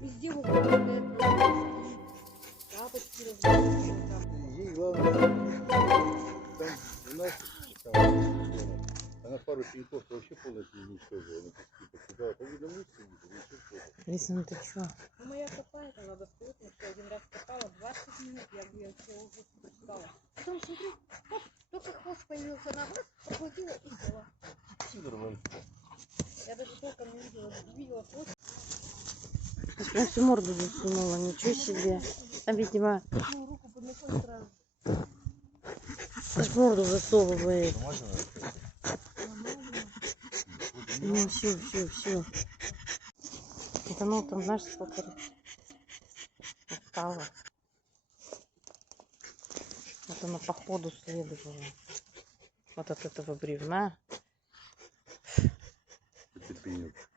Везде тапочки Ей главное, там у нас она пару пеньков вообще полностью уничтожила. Она покидала. Поведомление, Лиса, ты чё? Ну, моя копает, она достает, потому что один раз копала 20 минут, я все уже прочитала. Потом смотрю, оп, только хвост появился, она раз, проглотила и взяла. Я даже толком не видела хвост. Я всю морду засунула, ничего себе. А видимо, Руку подносила сразу. аж морду засовывает. Ну все. Это ну там, знаешь, сколько устала. Вот она по ходу следовала. Вот от этого бревна. это пенек.